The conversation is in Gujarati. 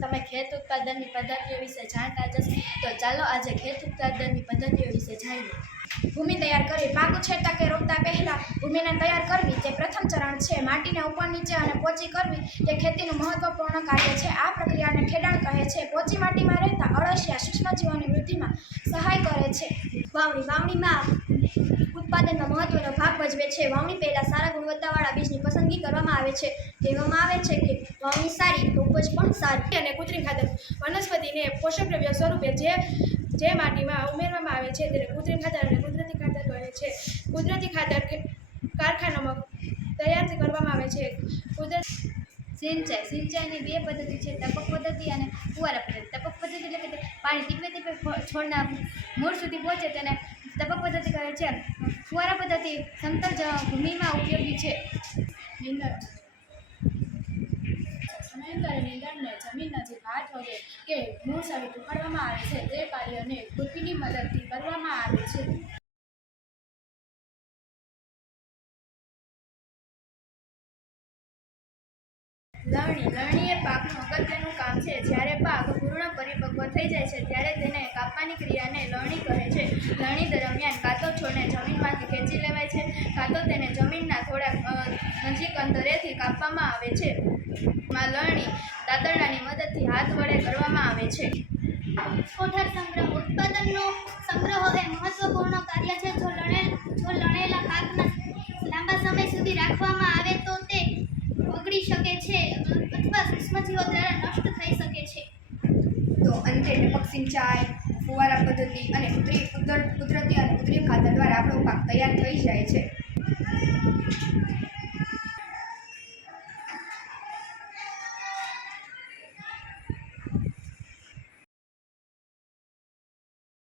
તમે ખેત ઉત્પાદનની પદ્ધતિઓ વિશે જાણતા જશો, તો ચાલો આજે ખેત ઉત્પાદનની પદ્ધતિઓ વિશે જાણીએ. ભૂમિ તૈયાર કરવી. પાક ઉછેરતા કે રોપતા પહેલા ભૂમિને તૈયાર કરવી તે પ્રથમ ચરણ છે. માટીને ઉપર નીચે અને પોચી કરવી તે ખેતીનું મહત્વપૂર્ણ કાર્ય છે. આ પ્રક્રિયાને ખેડાણ કહે છે. પોચી માટીમાં રહેતા અળસિયા સૂક્ષ્મજીવોની વૃદ્ધિમાં સહાય કરે છે. વાવણીમાં ઉત્પાદનમાં મહત્વનો ભાગ ભજવે છે. વાવણી પહેલા સારા ગુણવત્તાવાળા બીજની પસંદગી કરવામાં આવે છે. કહેવામાં આવે છે કે વાવણી સારી તો ઉપજ પણ સારી. અને કૃત્રિમ ખાતર વનસ્પતિને પોષક દ્રવ્ય સ્વરૂપે જે માટીમાં ઉમેરવામાં આવે છે તેને કૃત્રિમ ખાતર અને કુદરતી ખાતર કહે છે. કુદરતી ખાતર કારખાનામાં તૈયાર કરવામાં આવે છે. સિંચાઈની બે પદ્ધતિ છે, ટપક પદ્ધતિ અને ફુવારા પદ્ધતિ. ટપક પદ્ધતિ એટલે કે પાણી ટીપે ટીપે છોડના મૂળ સુધી પહોંચે તેને ટપક પદ્ધતિ કહે છે. ફુવારા પદ્ધતિ સમતલ ભૂમિમાં ઉપયોગી છે. નીંદણને જમીન નજીક હાથ વડે કે મૂળ સહિત ઉપાડવામાં આવે છે. તે કાર્યને ખુરપીની મદદથી કરવામાં આવે છે. લણણી એ પાકનું અગત્યનું કામ છે. જ્યારે પાક પૂર્ણ પરિપક્વ થઈ જાય છે ત્યારે તેને કાપવાની ક્રિયાને લણણી કહે છે. લણણી દરમિયાન કાં તો છોડને જમીનમાંથી ખેંચી લેવાય છે, કાં તો તેને જમીનના થોડા નજીક અંતરેથી કાપવામાં આવે છે. લણણી દાતરડાની મદદથી હાથ વડે કરવામાં આવે છે. કોઠાર સંગ્રહ. ઉત્પાદનનો સંગ્રહ એ મહત્વપૂર્ણ કાર્ય છે. જો લણેલા પાકને લાંબા સમય સુધી રાખવામાં આવે તો તે બગડી શકે છે અથવા સૂક્ષ્મજીવો દ્વારા નષ્ટ થઈ શકે છે. તો અંતે ટપક સિંચાઈ, ફુવારા પદ્ધતિ અને કુદરતી અને કૃત્રિમ ખાતર દ્વારા આપણો પાક તૈયાર થઈ જાય છે.